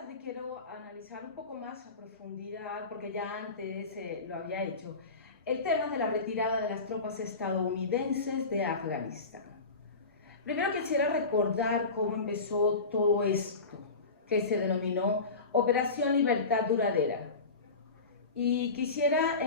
tarde quiero analizar un poco más a profundidad, porque ya antes lo había hecho, el tema de la retirada de las tropas estadounidenses de Afganistán. Primero quisiera recordar cómo empezó todo esto, que se denominó Operación Libertad Duradera. Y quisiera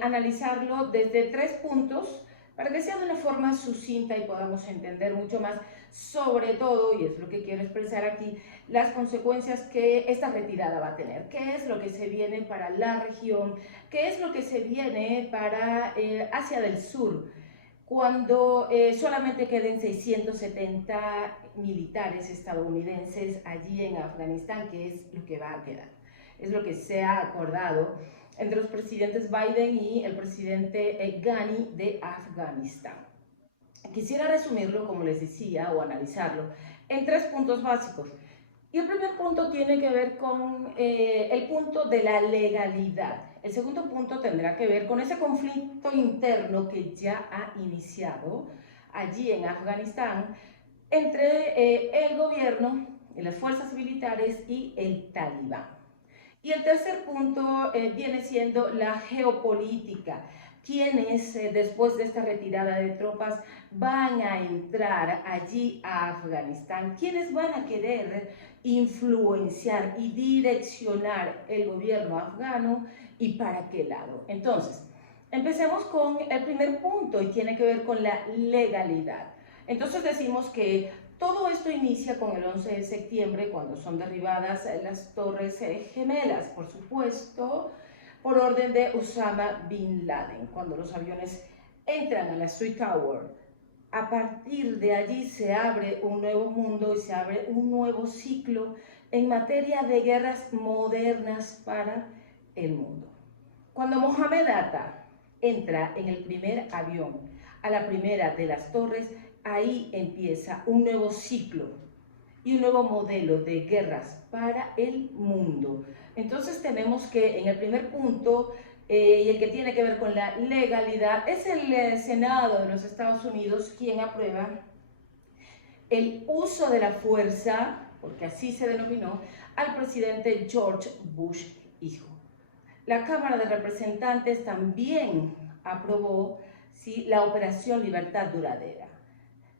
analizarlo desde 3 puntos para que sea de una forma sucinta y podamos entender mucho más, sobre todo, y es lo que quiero expresar aquí, las consecuencias que esta retirada va a tener. ¿Qué es lo que se viene para la región? ¿Qué es lo que se viene para Asia del Sur? Cuando solamente queden 670 militares estadounidenses allí en Afganistán, que es lo que va a quedar. Es lo que se ha acordado entre los presidentes Biden y el presidente Ghani de Afganistán. Quisiera resumirlo, como les decía, o analizarlo, en 3 puntos básicos. Y el primer punto tiene que ver con el punto de la legalidad. El segundo punto tendrá que ver con ese conflicto interno que ya ha iniciado allí en Afganistán entre el gobierno, las fuerzas militares y el Talibán. Y el tercer punto viene siendo la geopolítica. Quienes después de esta retirada de tropas van a entrar allí a Afganistán, quienes van a querer influenciar y direccionar el gobierno afgano y para qué lado. Entonces, empecemos con el primer punto y tiene que ver con la legalidad. Entonces decimos que todo esto inicia con el 11 de septiembre, cuando son derribadas las Torres Gemelas, por supuesto, por orden de Osama Bin Laden, cuando los aviones entran a la Street Tower. A partir de allí se abre un nuevo mundo y se abre un nuevo ciclo en materia de guerras modernas para el mundo. Cuando Mohamed Atta entra en el primer avión a la primera de las torres, ahí empieza un nuevo ciclo y un nuevo modelo de guerras para el mundo. Entonces tenemos que en el primer punto, y el que tiene que ver con la legalidad, es el Senado de los Estados Unidos quien aprueba el uso de la fuerza, porque así se denominó, al presidente George Bush hijo. La Cámara de Representantes también aprobó la Operación Libertad Duradera.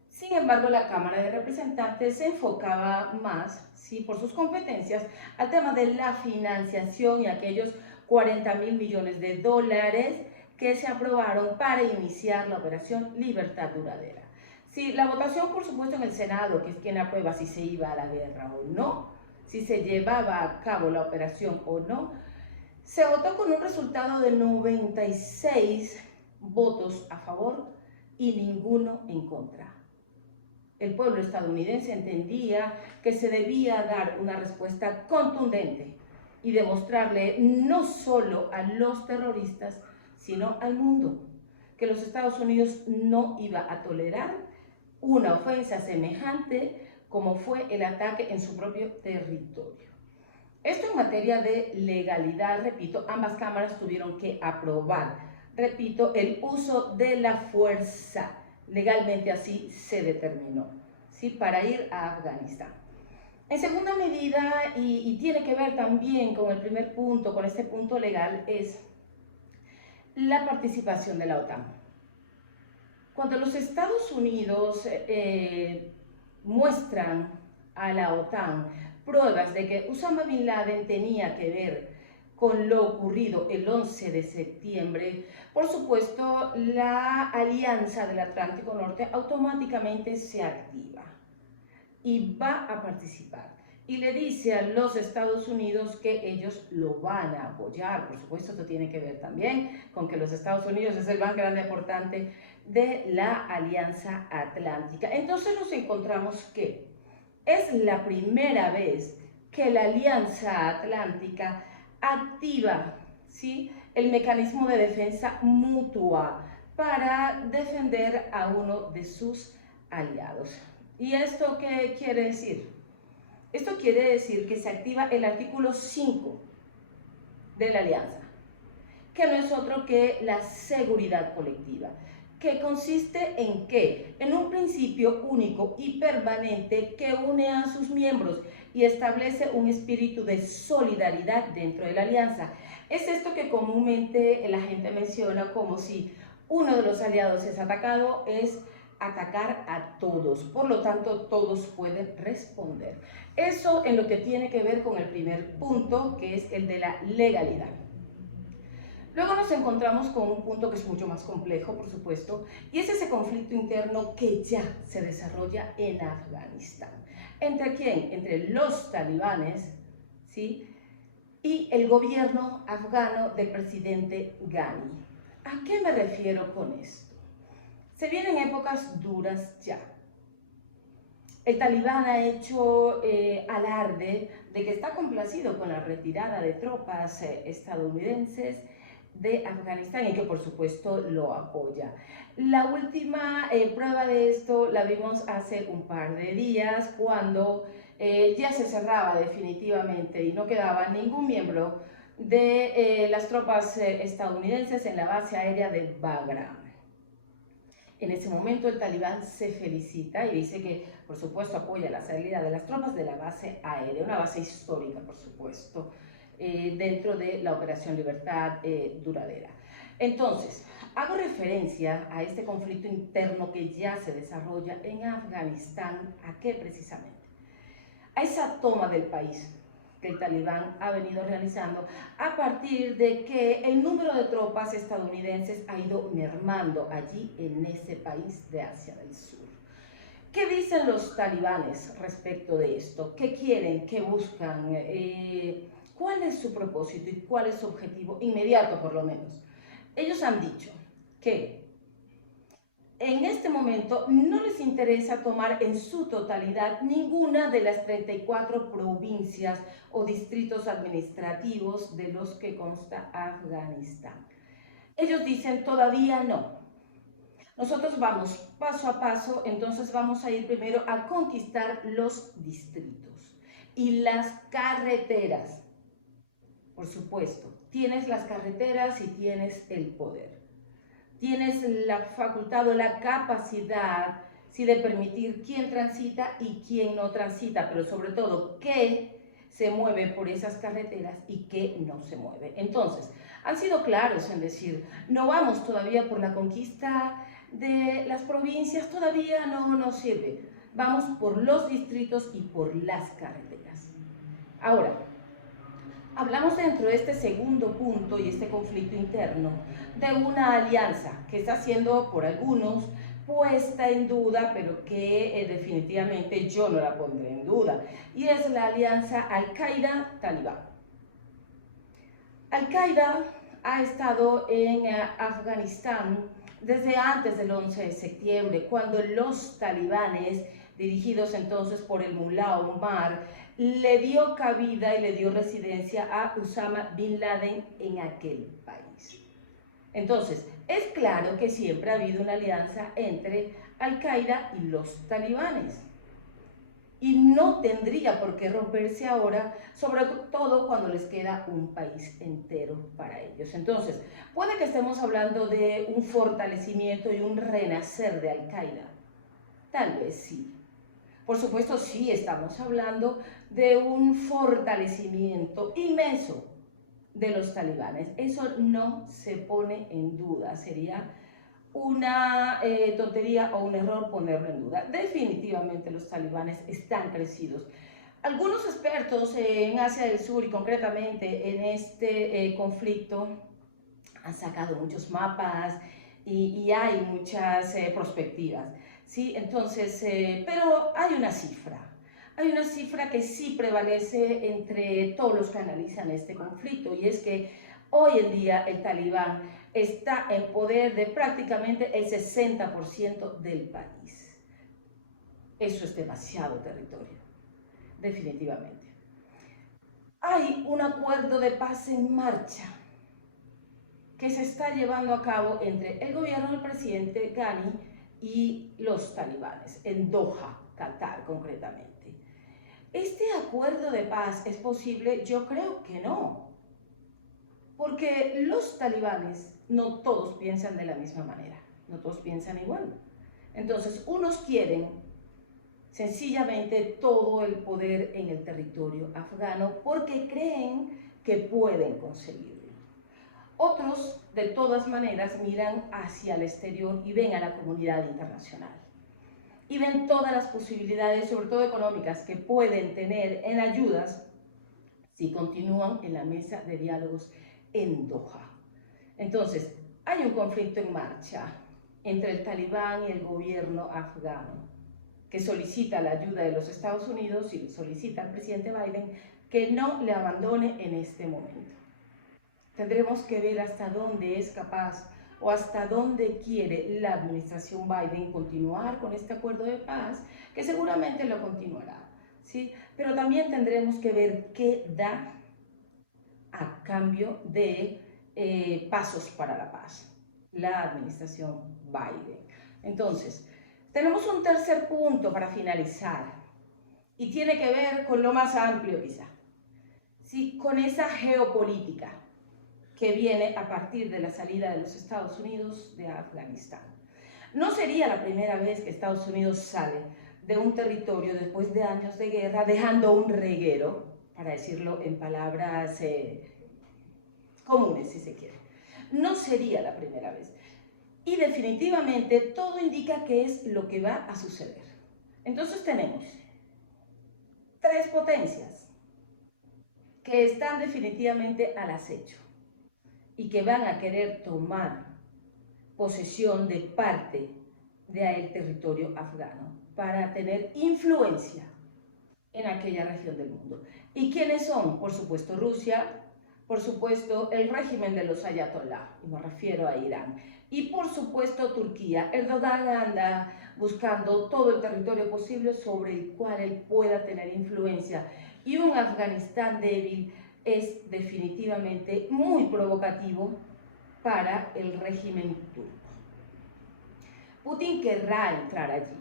Sin embargo, la Cámara de Representantes se enfocaba más, por sus competencias, al tema de la financiación y aquellos 40.000 millones de dólares que se aprobaron para iniciar la Operación Libertad Duradera. La votación, por supuesto, en el Senado, que es quien aprueba si se iba a la guerra o no, si se llevaba a cabo la operación o no, se votó con un resultado de 96 votos a favor y ninguno en contra. El pueblo estadounidense entendía que se debía dar una respuesta contundente y demostrarle no solo a los terroristas, sino al mundo, que los Estados Unidos no iba a tolerar una ofensa semejante como fue el ataque en su propio territorio. Esto en materia de legalidad, repito, ambas cámaras tuvieron que aprobar, repito, el uso de la fuerza. Legalmente así se determinó, para ir a Afganistán. En segunda medida, y tiene que ver también con el primer punto, con este punto legal, es la participación de la OTAN. Cuando los Estados Unidos muestran a la OTAN pruebas de que Osama Bin Laden tenía que ver con lo ocurrido el 11 de septiembre, por supuesto, la Alianza del Atlántico Norte automáticamente se activa y va a participar. Y le dice a los Estados Unidos que ellos lo van a apoyar. Por supuesto, esto tiene que ver también con que los Estados Unidos es el más grande aportante de la Alianza Atlántica. Entonces nos encontramos que es la primera vez que la Alianza Atlántica activa el mecanismo de defensa mutua para defender a uno de sus aliados. ¿Y esto qué quiere decir? Esto quiere decir que se activa el artículo 5 de la alianza, que no es otro que la seguridad colectiva. que consiste en qué? En un principio único y permanente que une a sus miembros y establece un espíritu de solidaridad dentro de la alianza. Es esto que comúnmente la gente menciona como si uno de los aliados es atacado, es atacar a todos, por lo tanto todos pueden responder. Eso en lo que tiene que ver con el primer punto, que es el de la legalidad. Luego nos encontramos con un punto que es mucho más complejo, por supuesto, y es ese conflicto interno que ya se desarrolla en Afganistán. ¿Entre quién? Entre los talibanes, ¿sí?, y el gobierno afgano del presidente Ghani. ¿A qué me refiero con esto? Se vienen épocas duras ya. El talibán ha hecho alarde de que está complacido con la retirada de tropas estadounidenses de Afganistán y que por supuesto lo apoya. La última prueba de esto la vimos hace un par de días cuando ya se cerraba definitivamente y no quedaba ningún miembro de las tropas estadounidenses en la base aérea de Bagram. En ese momento el talibán se felicita y dice que, por supuesto, apoya la salida de las tropas de la base aérea, una base histórica, por supuesto, dentro de la Operación Libertad Duradera. Entonces, hago referencia a este conflicto interno que ya se desarrolla en Afganistán. ¿A qué precisamente? A esa toma del país que el talibán ha venido realizando a partir de que el número de tropas estadounidenses ha ido mermando allí en ese país de Asia del Sur. ¿Qué dicen los talibanes respecto de esto? ¿Qué quieren? ¿Qué buscan? ¿Cuál es su propósito y cuál es su objetivo inmediato, por lo menos? Ellos han dicho que en este momento no les interesa tomar en su totalidad ninguna de las 34 provincias o distritos administrativos de los que consta Afganistán. Ellos dicen todavía no. Nosotros vamos paso a paso, entonces vamos a ir primero a conquistar los distritos y las carreteras. Por supuesto, tienes las carreteras y tienes el poder. Tienes la facultad o la capacidad, sí, de permitir quién transita y quién no transita, pero sobre todo qué se mueve por esas carreteras y qué no se mueve. Entonces, han sido claros en decir, no vamos todavía por la conquista de las provincias, todavía no nos sirve. Vamos por los distritos y por las carreteras. Ahora, hablamos dentro de este segundo punto y este conflicto interno de una alianza que está siendo por algunos puesta en duda, pero que definitivamente yo no la pondré en duda, y es la alianza Al-Qaeda-Talibán. Al-Qaeda ha estado en Afganistán desde antes del 11 de septiembre, cuando los talibanes, dirigidos entonces por el mulá Omar, le dio cabida y le dio residencia a Osama Bin Laden en aquel país. Entonces, es claro que siempre ha habido una alianza entre Al-Qaeda y los talibanes. Y no tendría por qué romperse ahora, sobre todo cuando les queda un país entero para ellos. Entonces, puede que estemos hablando de un fortalecimiento y un renacer de Al-Qaeda. Tal vez sí. Por supuesto, sí estamos hablando de un fortalecimiento inmenso de los talibanes. Eso no se pone en duda. Sería una tontería o un error ponerlo en duda. Definitivamente los talibanes están crecidos. Algunos expertos en Asia del Sur y concretamente en este conflicto han sacado muchos mapas y hay muchas perspectivas, ¿sí? Entonces, pero hay una cifra que sí prevalece entre todos los que analizan este conflicto, y es que hoy en día el talibán está en poder de prácticamente el 60% del país. Eso es demasiado territorio, definitivamente. Hay un acuerdo de paz en marcha que se está llevando a cabo entre el gobierno del presidente Ghani y los talibanes, en Doha, Qatar concretamente. ¿Este acuerdo de paz es posible? Yo creo que no, porque los talibanes no todos piensan de la misma manera. no todos piensan igual. Entonces, unos quieren sencillamente todo el poder en el territorio afgano porque creen que pueden conseguirlo. Otros, de todas maneras, miran hacia el exterior y ven a la comunidad internacional. Y ven todas las posibilidades, sobre todo económicas, que pueden tener en ayudas si continúan en la mesa de diálogos en Doha. Entonces, hay un conflicto en marcha entre el talibán y el gobierno afgano, que solicita la ayuda de los Estados Unidos y solicita al presidente Biden que no le abandone en este momento. Tendremos que ver hasta dónde es capaz o hasta dónde quiere la administración Biden continuar con este acuerdo de paz, que seguramente lo continuará, ¿sí? Pero también tendremos que ver qué da a cambio de pasos para la paz, la administración Biden. Entonces, tenemos un tercer punto para finalizar y tiene que ver con lo más amplio quizá, ¿sí? Con esa geopolítica que viene a partir de la salida de los Estados Unidos de Afganistán. No sería la primera vez que Estados Unidos sale de un territorio después de años de guerra, dejando un reguero, para decirlo en palabras comunes, si se quiere. No sería la primera vez. Y definitivamente todo indica que es lo que va a suceder. Entonces tenemos tres potencias que están definitivamente al acecho y que van a querer tomar posesión de parte del territorio afgano para tener influencia en aquella región del mundo. ¿Y quiénes son? Por supuesto Rusia, por supuesto el régimen de los ayatolá, y me refiero a Irán, y por supuesto Turquía. Erdogan anda buscando todo el territorio posible sobre el cual él pueda tener influencia, y un Afganistán débil es definitivamente muy provocativo para el régimen turco. Putin querrá entrar allí,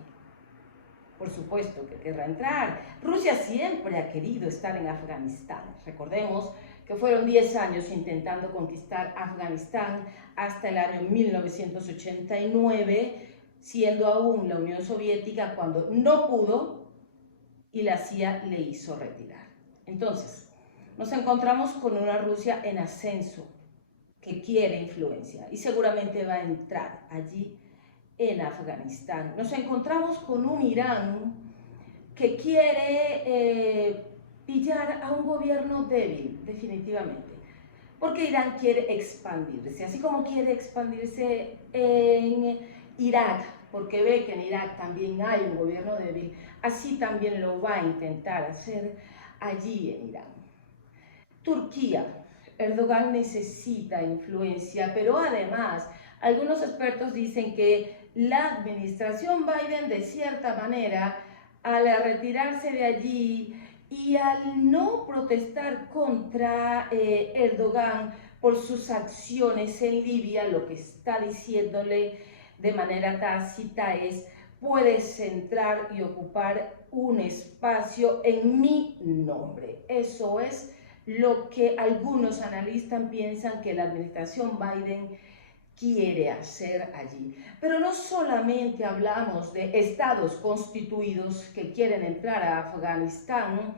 por supuesto que querrá entrar. Rusia siempre ha querido estar en Afganistán. Recordemos que fueron 10 años intentando conquistar Afganistán hasta el año 1989, siendo aún la Unión Soviética cuando no pudo y la CIA le hizo retirar. Entonces, nos encontramos con una Rusia en ascenso que quiere influencia y seguramente va a entrar allí en Afganistán. Nos encontramos con un Irán que quiere pillar a un gobierno débil, definitivamente, porque Irán quiere expandirse, así como quiere expandirse en Irak, porque ve que en Irak también hay un gobierno débil, así también lo va a intentar hacer allí en Irán. Turquía. Erdogan necesita influencia, pero además algunos expertos dicen que la administración Biden, de cierta manera, al retirarse de allí y al no protestar contra Erdogan por sus acciones en Libia, lo que está diciéndole de manera tácita es: puedes entrar y ocupar un espacio en mi nombre. Eso es lo que algunos analistas piensan que la administración Biden quiere hacer allí. Pero no solamente hablamos de estados constituidos que quieren entrar a Afganistán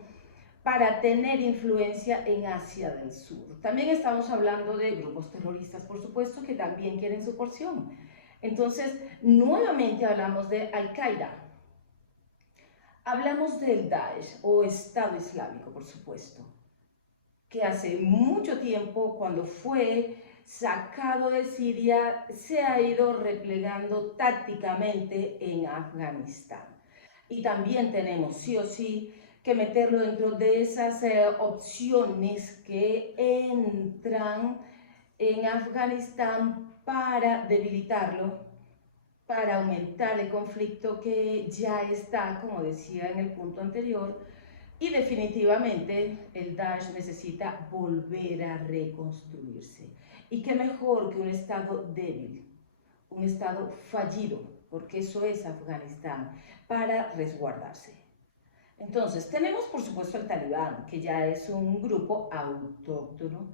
para tener influencia en Asia del Sur. También estamos hablando de grupos terroristas, por supuesto, que también quieren su porción. Entonces, nuevamente hablamos de Al-Qaeda. Hablamos del Daesh o Estado Islámico, por supuesto, que hace mucho tiempo, cuando fue sacado de Siria, se ha ido replegando tácticamente en Afganistán. Y también tenemos, sí o sí, que meterlo dentro de esas opciones que entran en Afganistán para debilitarlo, para aumentar el conflicto que ya está, como decía en el punto anterior. Y definitivamente el Daesh necesita volver a reconstruirse. Y qué mejor que un Estado débil, un Estado fallido, porque eso es Afganistán, para resguardarse. Entonces, tenemos por supuesto el Talibán, que ya es un grupo autóctono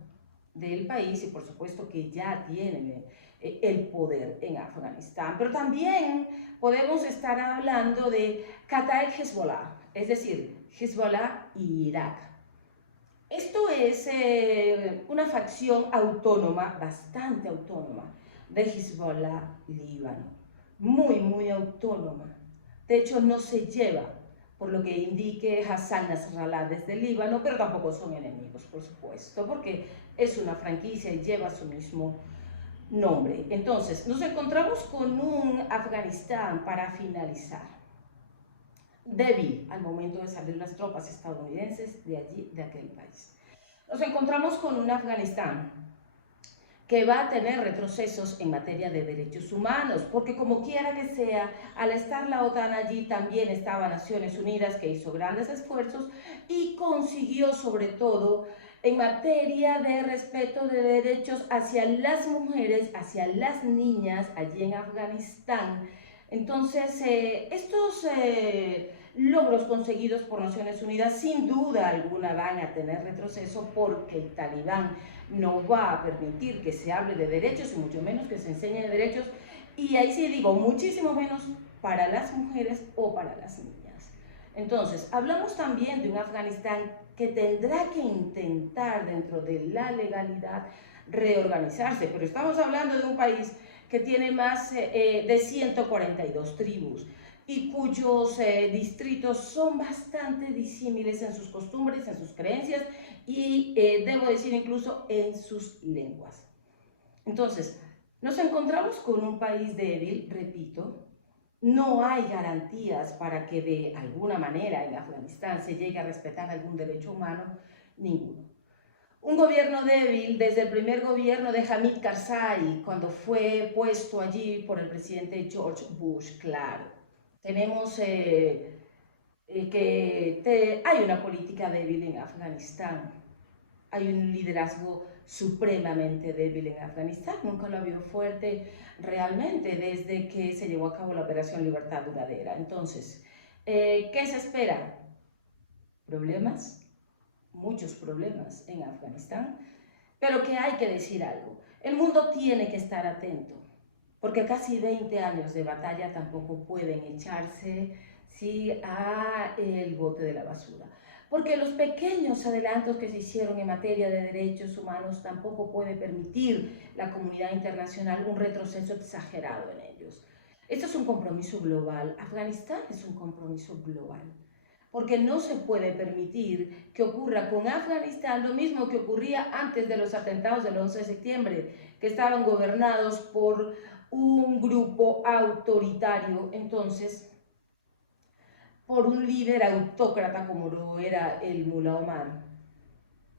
del país y por supuesto que ya tienen el poder en Afganistán. Pero también podemos estar hablando de Kataeb Hezbollah, es decir, Hezbollah y Irak. Esto es una facción autónoma, bastante autónoma, de Hezbollah Líbano. Muy autónoma. De hecho, no se lleva, por lo que indique Hassan Nasrallah desde Líbano, pero tampoco son enemigos, por supuesto, porque es una franquicia y lleva su mismo nombre. Entonces, nos encontramos con un Afganistán, para finalizar, débil al momento de salir las tropas estadounidenses de allí, de aquel país. Nos encontramos con un Afganistán que va a tener retrocesos en materia de derechos humanos, porque como quiera que sea, al estar la OTAN allí también estaba Naciones Unidas, que hizo grandes esfuerzos y consiguió sobre todo en materia de respeto de derechos hacia las mujeres, hacia las niñas allí en Afganistán. Entonces, estos logros conseguidos por Naciones Unidas sin duda alguna van a tener retroceso, porque el talibán no va a permitir que se hable de derechos y mucho menos que se enseñe de derechos, y ahí sí digo, muchísimo menos para las mujeres o para las niñas. Entonces, hablamos también de un Afganistán que tendrá que intentar dentro de la legalidad reorganizarse, pero estamos hablando de un país que tiene más de 142 tribus y cuyos distritos son bastante disímiles en sus costumbres, en sus creencias y debo decir incluso en sus lenguas. Entonces, nos encontramos con un país débil, repito, no hay garantías para que de alguna manera en Afganistán se llegue a respetar algún derecho humano, ninguno. Un gobierno débil desde el primer gobierno de Hamid Karzai, cuando fue puesto allí por el presidente George Bush, claro. Tenemos hay una política débil en Afganistán, hay un liderazgo supremamente débil en Afganistán, nunca lo ha habido fuerte realmente desde que se llevó a cabo la Operación Libertad Duradera. Entonces, ¿qué se espera? Problemas, muchos problemas en Afganistán, pero que hay que decir algo. El mundo tiene que estar atento, porque casi 20 años de batalla tampoco pueden echarse a el bote de la basura. Porque los pequeños adelantos que se hicieron en materia de derechos humanos tampoco puede permitir la comunidad internacional un retroceso exagerado en ellos. Esto es un compromiso global. Afganistán es un compromiso global, porque no se puede permitir que ocurra con Afganistán lo mismo que ocurría antes de los atentados del 11 de septiembre, que estaban gobernados por un grupo autoritario, entonces, por un líder autócrata como lo era el Mullah Omar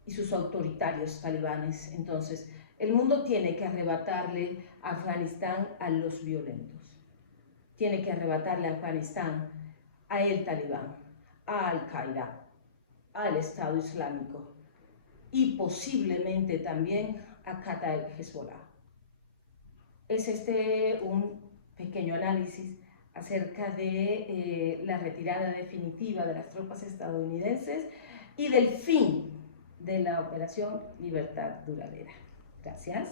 y sus autoritarios talibanes. Entonces, el mundo tiene que arrebatarle a Afganistán a los violentos, tiene que arrebatarle a Afganistán a el talibán, a Al-Qaeda, al Estado Islámico y posiblemente también a Kataeb Hezbollah. Es un pequeño análisis acerca de la retirada definitiva de las tropas estadounidenses y del fin de la Operación Libertad Duradera. Gracias.